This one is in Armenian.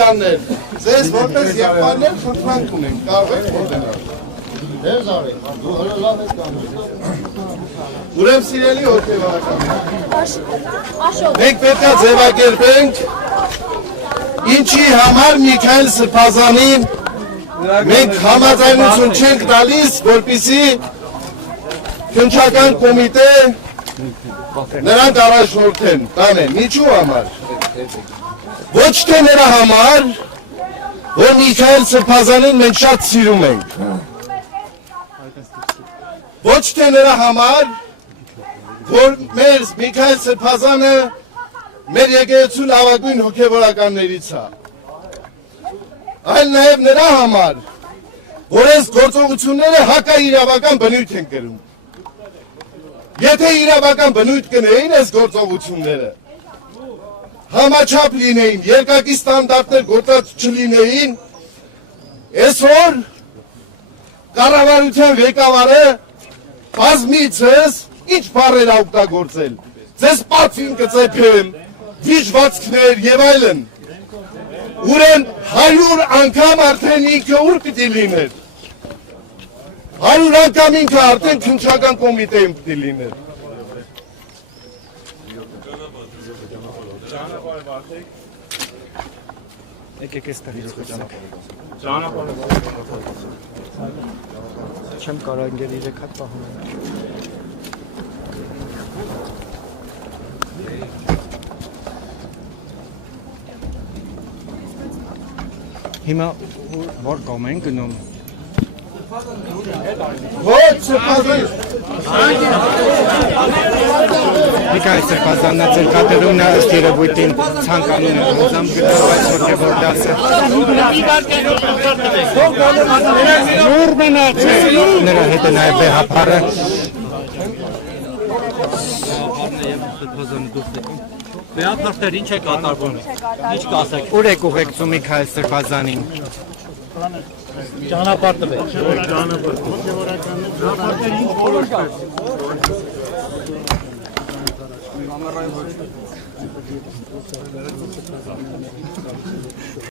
Բարեկամներ, ձեզ որպես եղբայրներ խնդրանք ունենք, կարող եք մոտենալ։ Դեր զարի, դու հրը լավ ես կանում։ Ուրեմն սիրելի հոգեվարականներ, մենք պետք է ձևակերպենք ինչի համար Միքայել Սրբազանին մենք համաձայնություն չենք տալիս, որպեսզի քննչական կոմիտե նրանք առաջնորդեն, տանեն, ինչու համար։ Ոչ թե նրա համար, որ Միքայել Սրբազանին մենք շատ սիրում ենք։ Ոչ թե նրա համար, որ մեր Միքայել Սրբազանը մեր եկեղեցու լավագույն հոգևորականներից է։ Այլ նաև նրա համար, որ այս գործողությունները հակաիրավական բնույթ են կրում։ Եթե իրավական բնույթ կնեին այս գործողությունները, համաչափ լինեին, երկակի ստանդարտներ գործած չլինեին, այսօր կառավարության ղեկավարը բազմիցս ինչ բառեր ա օգտագործել, ձեզ պատվին կծեփեմ, վիճվածքներ եւ այլն, ուրեմն 100 անգամ արդեն ինքը ուր պիտի լիներ, 100 անգամ ինքը արդեն քննչական կոմիտեին պիտի լիներ։ Եկեք այստեղից խոսենք։ Չեմ կարող ընկել 3 հատ պահում եմ։ Հիմա որ կողմ են գնում։ Ոչ, Սրբազան։ Միքայել Սրբազանն ծեր կատարումն ըստ երևույթին ցանկանում է հոզամ գտնել այս հոգևոր դասը։ Նոր մնացել։ Նրա հետ է նաև բեհապարը։ Բեհապարներ ինչ է կատարվում։ Ինչ կասեք։ Ուր եք ուղեկցում Միքայել Սրբազանին։ Ճանապարհ տվեք։ Ճանապարհ։